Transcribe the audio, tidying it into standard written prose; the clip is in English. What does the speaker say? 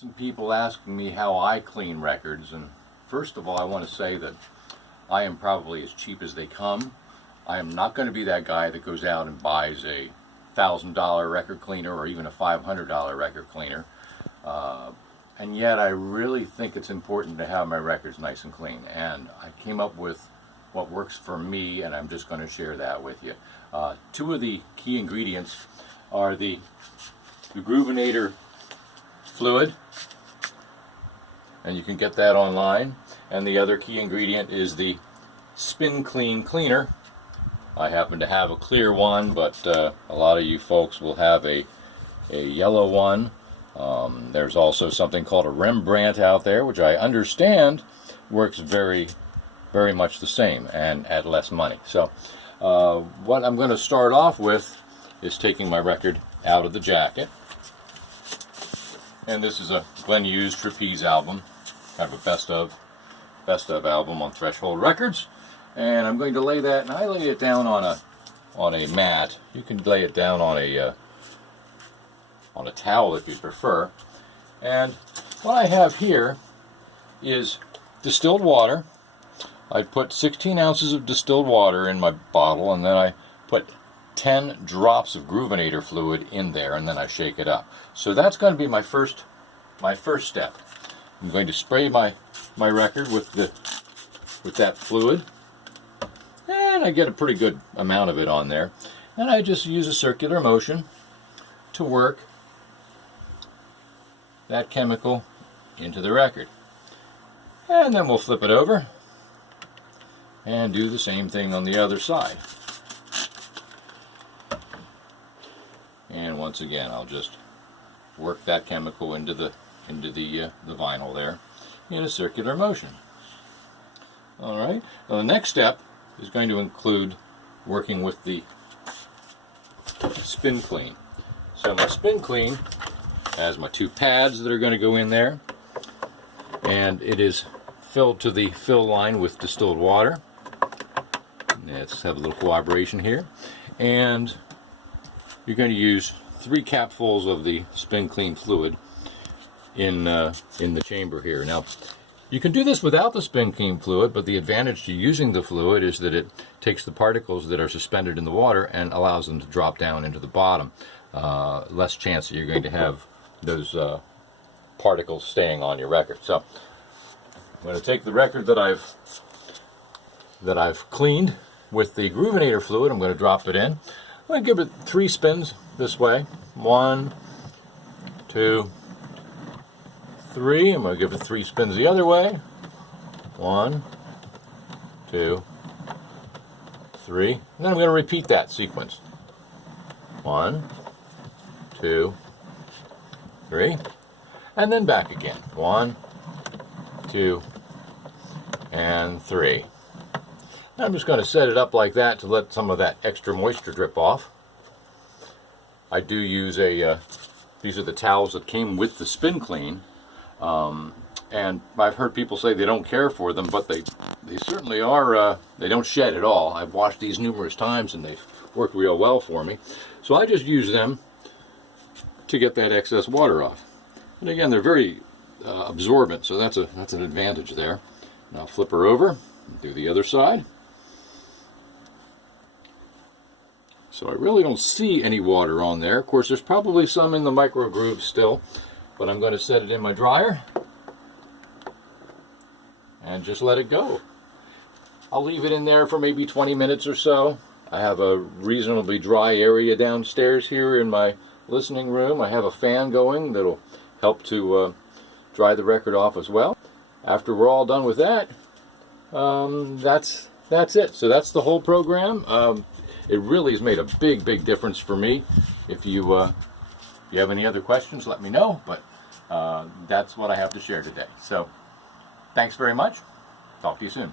Some people asking me how I clean records, and first of all I want to say that I am probably as cheap as they come. I am not going to be that guy that goes out and buys a $1,000 record cleaner or even a $500 record cleaner, and yet I really think it's important to have my records nice and clean, and I came up with what works for me, and I'm just going to share that with you. Two of the key ingredients are the Groovinator fluid, and you can get that online, and the other key ingredient is the Spin Clean cleaner. I happen to have a clear one, but a lot of you folks will have a yellow one. There's also something called a Rembrandt out there, which I understand works very much the same and at less money. So what I'm going to start off with is taking my record out of the jacket. And this is a Glenn Hughes Trapeze album, kind of a best of album on Threshold Records. And I'm going to lay that, and I lay it down on a mat. You can lay it down on a towel if you prefer. And what I have here is distilled water. I put 16 ounces of distilled water in my bottle, and then I put 10 drops of Groovinator fluid in there, and then I shake it up. So that's going to be my first step. I'm going to spray my record with that fluid, and I get a pretty good amount of it on there. And I just use a circular motion to work that chemical into the record. And then we'll flip it over and do the same thing on the other side. And once again, I'll just work that chemical into the vinyl there in a circular motion. All right. Now the next step is going to include working with the Spin Clean. So my Spin Clean has my two pads that are going to go in there, and it is filled to the fill line with distilled water. Let's have a little cooperation here. And you're going to use 3 capfuls of the Spin Clean fluid in the chamber here. Now, you can do this without the Spin Clean fluid, but the advantage to using the fluid is that it takes the particles that are suspended in the water and allows them to drop down into the bottom. Less chance that you're going to have those particles staying on your record. So I'm going to take the record that I've cleaned with the Groovinator fluid. I'm going to drop it in. I'm going to give it 3 spins this way. 1, 2, 3. I'm going to give it 3 spins the other way. 1, 2, 3. And then I'm going to repeat that sequence. 1, 2, 3. And then back again. 1, 2, and 3. I'm just going to set it up like that to let some of that extra moisture drip off. I do use these are the towels that came with the Spin Clean, and I've heard people say they don't care for them, but they certainly are. They don't shed at all. I've washed these numerous times and they've worked real well for me. So I just use them to get that excess water off. And again, they're very absorbent, so that's an advantage there. Now flip her over and do the other side. So I really don't see any water on there. Of course, there's probably some in the micro groove still, but I'm going to set it in my dryer and just let it go. I'll leave it in there for maybe 20 minutes or so. I have a reasonably dry area downstairs here in my listening room. I have a fan going that'll help to dry the record off as well. After we're all done with that, that's it. So that's the whole program. It really has made a big difference for me. If you have any other questions, let me know. But that's what I have to share today. So thanks very much. Talk to you soon.